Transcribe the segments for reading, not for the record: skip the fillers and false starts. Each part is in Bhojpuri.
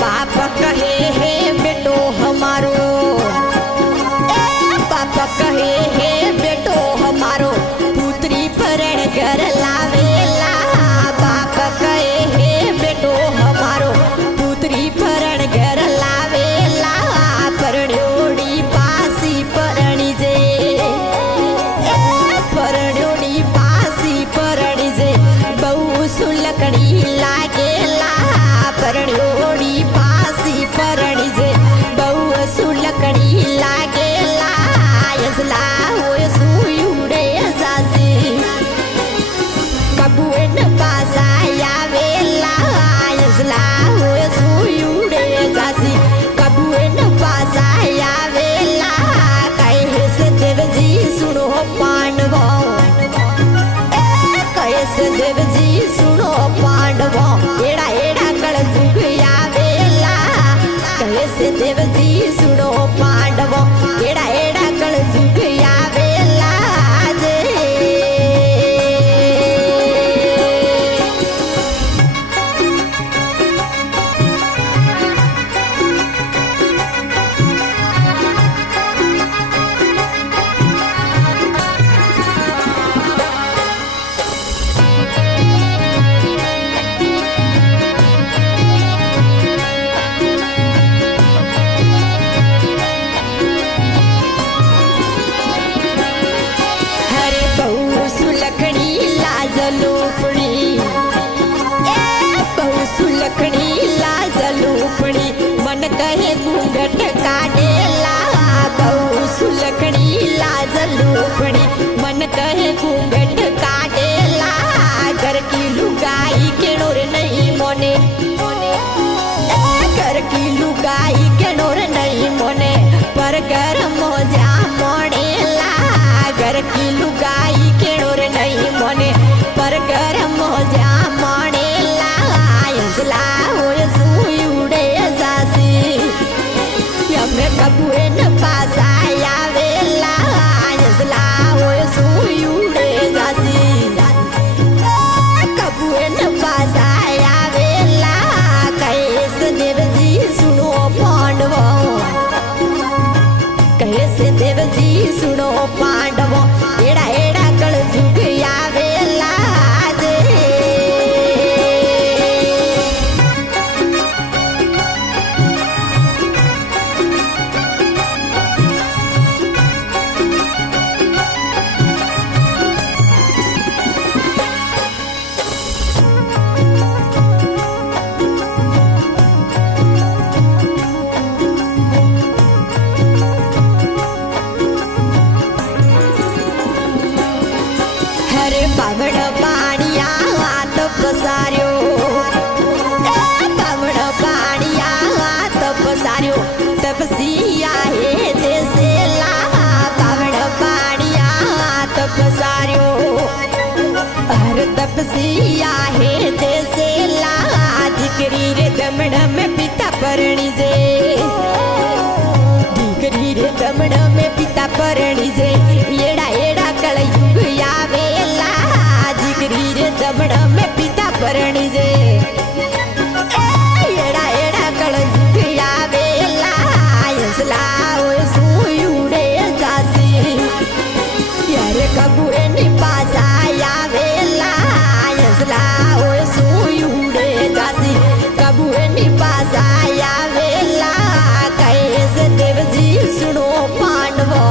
बाप कहे हे बेटो हमारो, बाप कहे हे बेटो हमारो, पुत्री परण घर लावेला। बाप कहे हे बेटो हमारो, पुत्री परण घर लावेला। परण्योड़ी पासी परणी जे, परण्योड़ी पासी परणी जे, बहु सुलकड़ी लागेला। परण्योड़ी पासी परणी जे, बहु सुलकड़ी लागेला। यसला होय सुयुडे जासी, कबुएन पासा यावेला। यसला होय सुयुडे जासी, कबुएन पासा यावेला। कैसे देवजी सुनो पांडवो, कैसे देवजी सुनो पांडवो, एड़ा एड़ा कल जुग यावेला। कैसे देवजी सुनो पांडवो, एड़ा एड़ा कल जुग यावेला। मन कहे घूंघट काटेला। बहु सुलखड़ी लाज लूपड़ी, मन कहे घूंघट काटेला। घर की लुगाई के नोर नहीं मोने, घर की लुगाई के नोर नहीं मोने, पर घर मोजा मोड़ेला। घर की लुगाई के नोर नहीं मोने, पर घर मोजा मोड़ेला। यसला होय सुयुडे जासी, यमे कबुएन पासा यावेला। यसला होय सुयुडे जासी, कबुएन पासा यावेला। कैसे देवजी सुनो पांडवो, कैसे देवजी सुनो पांडवो, एड़ा एड़ा कल जुग यावेला। बावड़ पाणिया हाथ पसार्यो, बावड़ पाणिया हाथ पसार्यो, तपसिया हे देसेला। बावड़ पाणिया हाथ पसार्यो, हर तपसिया हे देसेला। दिकरी रे दमड़ में पिता परणी जे, दिकरी रे दमड़ में पिता परणी जे, एड़ा एड़ा कल युग यावेला। दिकरी रे दमड़ में पिता परणी जे, एड़ा एड़ा कल युग यावेला। यसला होय सुयुडे जासी, यारे कबुएन पासा यावेला। यसला होय सुयुडे जासी, कबुएन पासा यावेला। कैसे देवजी सुनो पांडवो,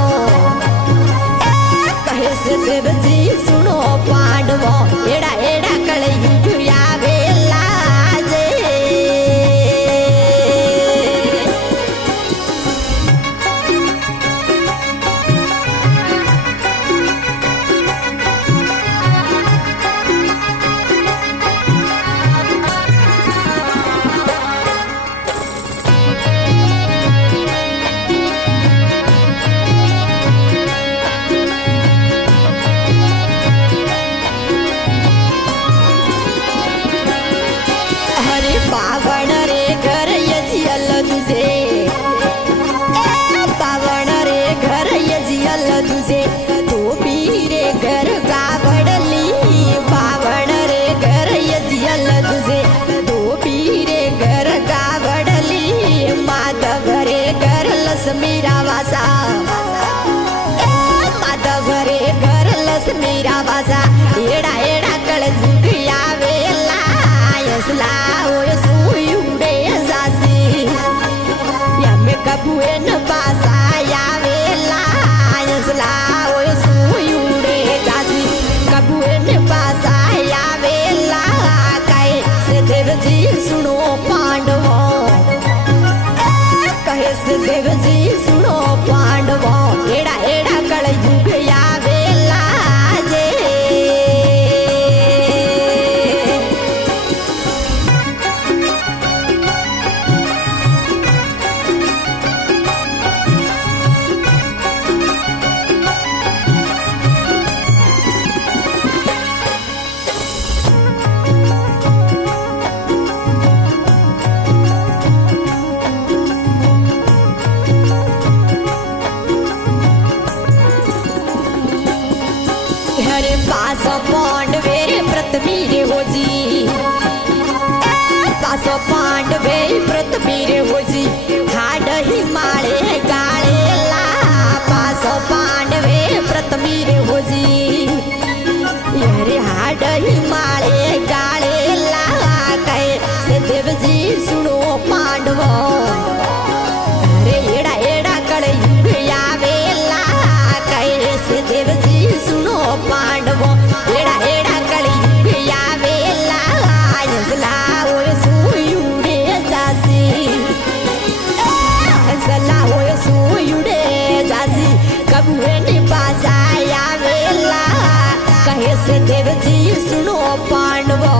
कैसे देवजी सुनो पांडवो, एड़ा एड़ा कल युग यावेला। देवजी सुनो पांडवो एड़ा एड़ा कलयुग आवेला जे हरे पास पांडवे प्रथमी रे होजी पास पांडवे प्रथमी रे होजी हाड हिमालय गाळेला पास पांडवे प्रथमी रे होजी हरे हाड हिमालय गाळेला कैसे देवजी सुनो पांडवो अरे एड़ा एड़ा कलयुग आवेला कैसे देवजी सुनो पांडवो एड़ा एड़ा कलयुग आवेला हंसला ओय सुयुडे जासी हंसला ओय सुयुडे जासी कबूरे ने पास आवेला कहे से देवजी सुनो पांडवो